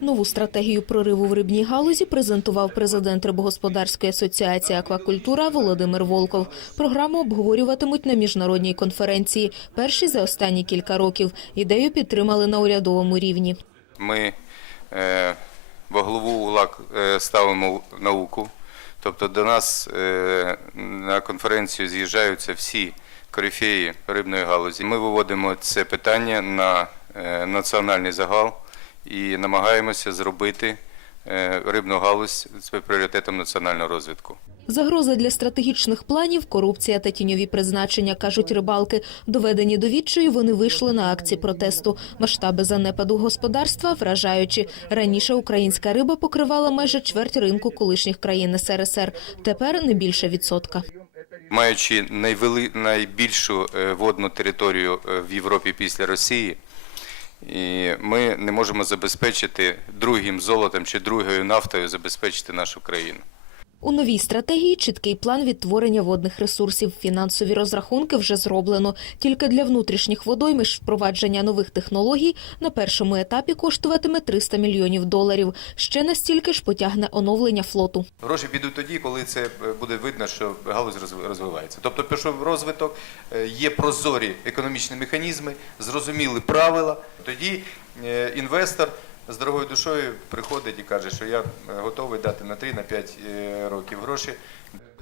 Нову стратегію прориву в рибній галузі презентував президент Рибогосподарської асоціації Аквакультура Володимир Волков. Програму обговорюватимуть на міжнародній конференції. Перші за останні кілька років. Ідею підтримали на урядовому рівні. Ми е, во главу угла е, ставимо науку. Тобто до нас е, на конференцію з'їжджаються всі корифеї рибної галузі. Ми виводимо це питання на е, національний загал і намагаємося зробити е, рибну галузь з пріоритетом національного розвитку. Загроза для стратегічних планів, корупція та тіньові призначення, кажуть рибалки. Доведені до відчаю, вони вийшли на акції протесту. Масштаби занепаду господарства вражаючі. Раніше українська риба покривала майже чверть ринку колишніх країн СРСР. Тепер не більше відсотка. Маючи найбільшу е, водну територію е, в Європі після Росії, і ми не можемо забезпечити другим золотом чи другою нафтою забезпечити нашу країну. У новій стратегії чіткий план відтворення водних ресурсів. Фінансові розрахунки вже зроблено. Тільки для внутрішніх водоймищ впровадження нових технологій на першому етапі коштуватиме 300 мільйонів доларів. Ще настільки ж потягне оновлення флоту. Гроші підуть тоді, коли це е, буде видно, що галузь розв- розвивається. Тобто пішов розвиток, е, є прозорі економічні механізми, зрозуміли правила. Тоді е, інвестор з дорогою душою приходить і каже, що я е, готовий дати на 3-5 років гроші.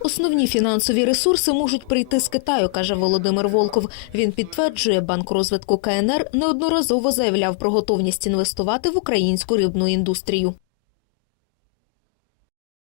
Основні фінансові ресурси можуть прийти з Китаю, каже Володимир Волков. Він підтверджує, банк розвитку КНР неодноразово заявляв про готовність інвестувати в українську рибну індустрію.